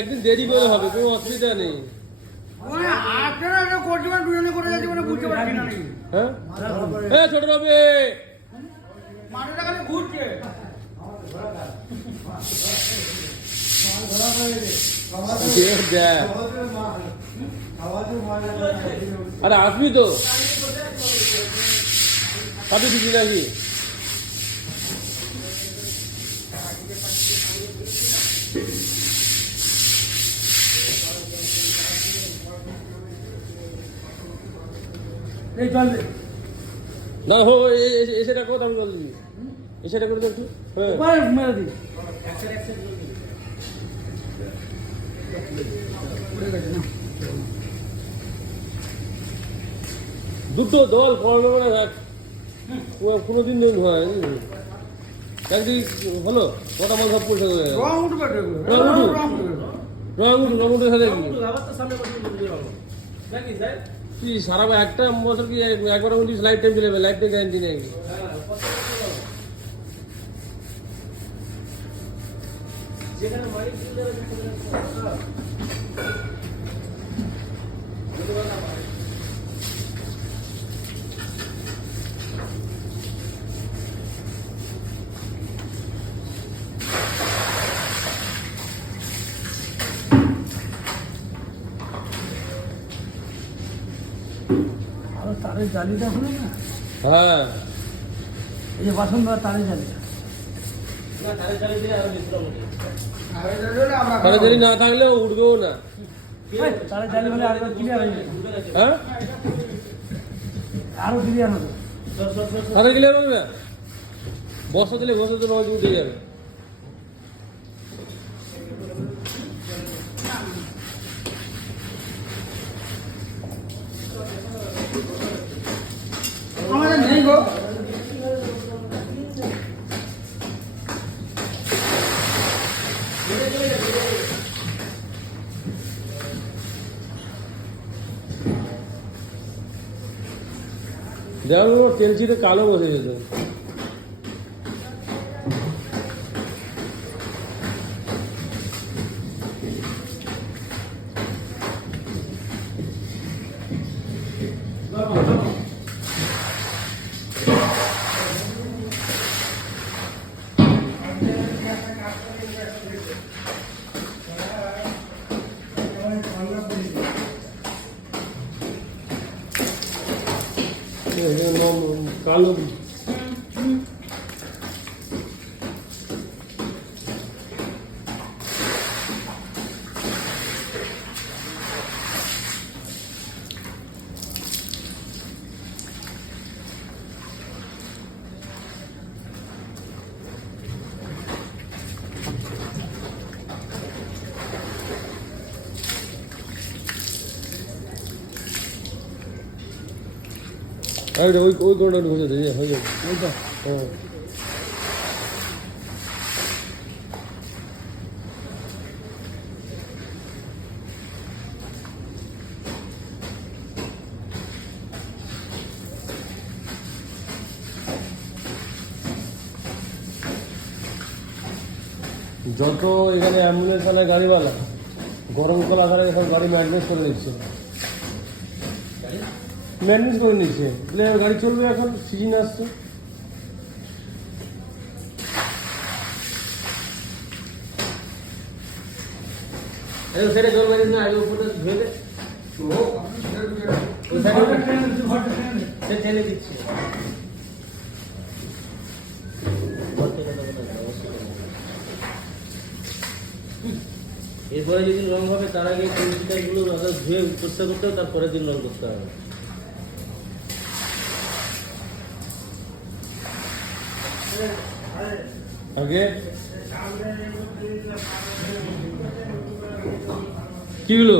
একদিন দেরি করে হবে, কোনো অসুবিধা নেই। হ্যাঁ ছোট রবি আরে আসবি তো, পাবি দিদি নাকি? না হো এসেটা কথা আমি বললি, এসেটা করে দেখছি। হ্যাঁ দুটো দল পড়ানো রাখ, কোনোদিন হয় একদিন হলো কটা মাল সব পয়সা করে রঙুটের সাথে কি সারা একটা বছর কি একবার বলছিস লাইফ টাইম চলে যাবে, লাইফ টাইম গ্যারান্টি নেই। তারের জালিটা হলো না? হ্যাঁ এই যে বাসনদার তারের জালিটা, তারা যদি না থাকলে উঠবেও না। তারের জালি হলে আরো ক্লিয়ার হয়ে যাবে। হ্যাঁ আরো ক্লিয়ার হবে। তারা ক্লিয়ার হবে না, বর্ষা দিলে ঘষে তো রোজ উঠে যাবে। আমাদের নেই গো। দেখো টেলচিতে কালো বসে যেত। কালো ওই ওই কোনটা ঘুরে দিয়ে হয়ে যাবে ওইটা। হ্যাঁ যত এখানে অ্যাম্বুলেন্স আনে গাড়িওয়ালা গরমকাল আকারে এখন গাড়ি মেনটেন্স করে নিচ্ছে, মেনটেন্স করে নিচ্ছে বলে গাড়ি চলবে, এখন সিজন আসছে। সেটা জল মারিস না, আগে উপরে ধুয়ে দে, ঠেলে দিচ্ছে। এরপরে যেদিন রং হবে তার আগে গুলো ধুয়ে পরিষ্কার করতে হবে, তারপরের দিন রং করতে হবে। আগে কি হলো?